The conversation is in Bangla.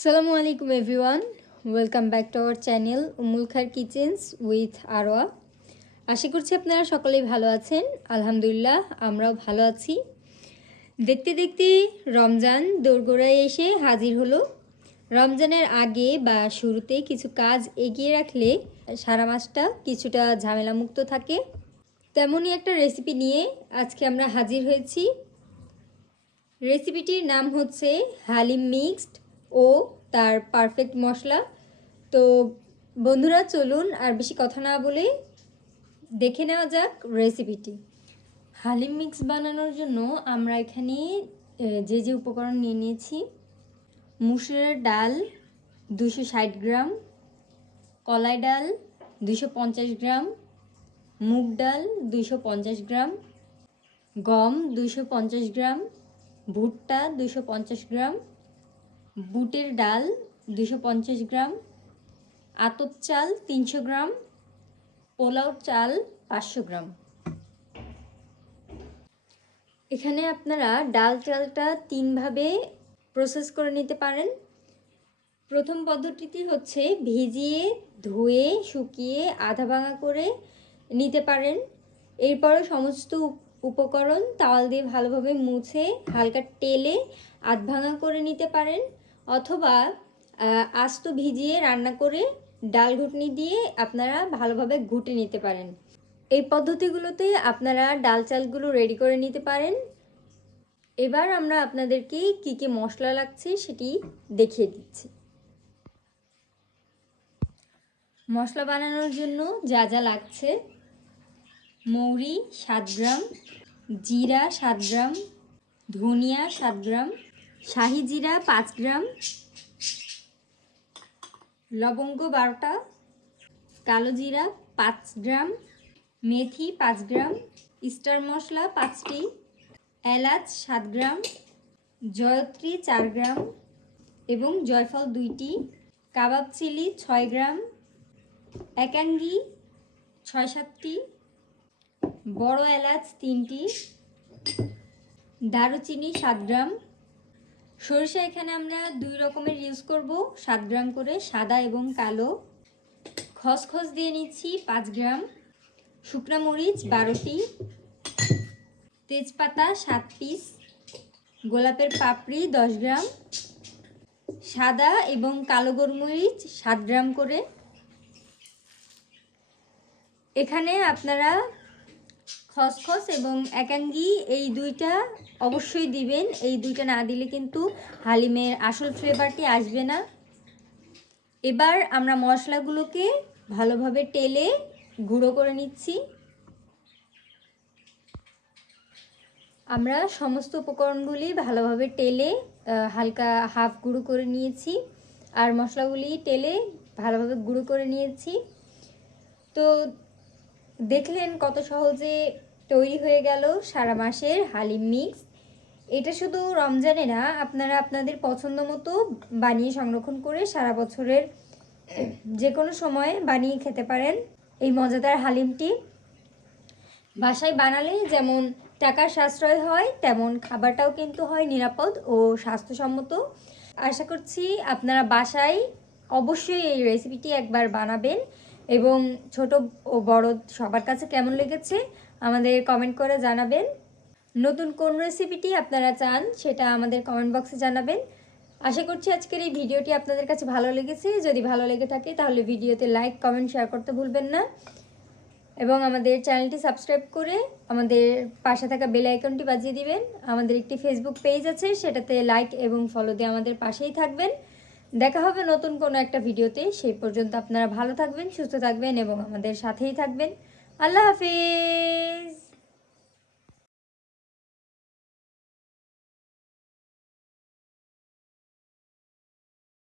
আসসালামু আলাইকুম everyone, welcome back to our channel Ummul Khayer kitchens with আরোয়া। আশা করছি আপনারা সকলেই ভালো আছেন। আলহামদুলিল্লাহ আমরাও ভালো আছি। দেখতে দেখতে রমজান দোরগোড়ায় এসে হাজির হলো। রমজানের আগে বা শুরুতে কিছু কাজ এগিয়ে রাখলে সারা মাসটা কিছুটা ঝামেলামুক্ত থাকে। তেমনই একটা রেসিপি নিয়ে আজকে আমরা হাজির হয়েছি। রেসিপিটির নাম হচ্ছে হালিম মিক্সড ও তার পারফেক্ট মশলা। তো বন্ধুরা, চলুন আর বেশি কথা না বলে দেখে নেওয়া যাক রেসিপিটি। হালিম মিক্স বানানোর জন্য আমরা এখানে যে উপকরণ নিয়ে নিয়েছি: মুসুরের ডাল 260 গ্রাম, কলাই ডাল 250 গ্রাম, মুগ ডাল 250 গ্রাম, গম 250 গ্রাম, ভুট্টা 250 গ্রাম, বুটের ডাল 250 গ্রাম, আতপ চাল 300 গ্রাম, পোলাও চাল 500 গ্রাম। এখানে আপনারা ডাল চালটা তিনভাবে প্রসেস করে নিতে পারেন। প্রথম পদ্ধতিটি হচ্ছে ভিজিয়ে ধুয়ে শুকিয়ে আধা ভাঙা করে নিতে পারেন। এরপরে সমস্ত উপকরণ তাওয়াল দিয়ে ভালোভাবে মুছে হালকা তেলে আধ ভাঙা করে নিতে পারেন, অথবা আস্ত ভিজিয়ে রান্না করে ডাল ঘুটনি দিয়ে আপনারা ভালোভাবে ঘুটে নিতে পারেন। এই পদ্ধতিগুলোতে আপনারা ডাল চালগুলো রেডি করে নিতে পারেন। এবার আমরা আপনাদেরকে কী কী মশলা লাগছে সেটি দেখিয়ে দিচ্ছি। মশলা বানানোর জন্য যা যা লাগছে: মৌরি 7 গ্রাম, জিরা 7 গ্রাম, ধনিয়া 7 গ্রাম, শাহি জিরা 5 গ্রাম, লবঙ্গ 12টা, কালো জিরা 5 গ্রাম, মেথি 5 গ্রাম, স্টার মশলা 5টি, এলাচ 7 গ্রাম, জয়ত্রী 4 গ্রাম এবং জয়ফল 2টি, কাবাব চিলি 6 গ্রাম, একাঙ্গি 6-7টি, বড় এলাচ 3টি, দারুচিনি 7 গ্রাম। সরিষা এখানে আমরা 2 রকমের ইউজ করব, 7 গ্রাম করে, সাদা এবং কালো। খসখস দিয়ে নিচ্ছি 5 গ্রাম, শুকনা মরিচ 12টি, তেজপাতা 7 পিস, গোলাপের পাপড়ি 10 গ্রাম, সাদা এবং কালো গোলমরিচ 7 গ্রাম করে। এখানে আপনারা খসখস এবং একাঙ্গি এই দুইটা অবশ্যই দিবেন। এই দুইটা না দিলে কিন্তু হালিমের আসল ফ্লেভারটি আসবে না। এবার আমরা মশলাগুলোকে ভালোভাবে টেলে গুঁড়ো করে নিচ্ছি। আমরা সমস্ত উপকরণগুলি ভালোভাবে টেলে হালকা হাফ গুঁড়ো করে নিয়েছি, আর মশলাগুলি টেলে ভালোভাবে গুঁড়ো করে নিয়েছি। তো দেখলেন কত সহজে তৈরি হয়ে গেল সারা মাসের হালিম মিক্স। এটা শুধু রমজানে না, আপনারা আপনাদের পছন্দ মতো বানিয়ে সংরক্ষণ করে সারা বছরের যে কোনো সময় বানিয়ে খেতে পারেন এই মজাদার হালিমটি। বাসায় বানালে যেমন টাকার সাশ্রয় হয়, তেমন খাবারটাও কিন্তু হয় নিরাপদ ও স্বাস্থ্যসম্মত। আশা করছি আপনারা বাসায় অবশ্যই এই রেসিপিটি একবার বানাবেন এবং ছোট ও বড় সবার কাছে কেমন লেগেছে আমাদের কমেন্ট করে জানাবেন। নতুন কোন রেসিপিটি আপনারা চান সেটা আমাদের কমেন্ট বক্সে জানাবেন। আশা করছি আজকের এই ভিডিওটি আপনাদের কাছে ভালো লেগেছে। যদি ভালো লেগে থাকে তাহলে ভিডিওতে লাইক, কমেন্ট, শেয়ার করতে ভুলবেন না এবং আমাদের চ্যানেলটি সাবস্ক্রাইব করে আমাদের পাশে থাকা বেল আইকনটি বাজিয়ে দিবেন। আমাদের একটি ফেসবুক পেজ আছে, সেটাতে লাইক এবং ফলো দিয়ে আমাদের পাশেই থাকবেন। দেখা হবে নতুন কোনো একটা ভিডিওতে। সেই পর্যন্ত আপনারা ভালো থাকবেন, সুস্থ থাকবেন এবং আমাদের সাথেই থাকবেন। আল্লাহ হাফেজ।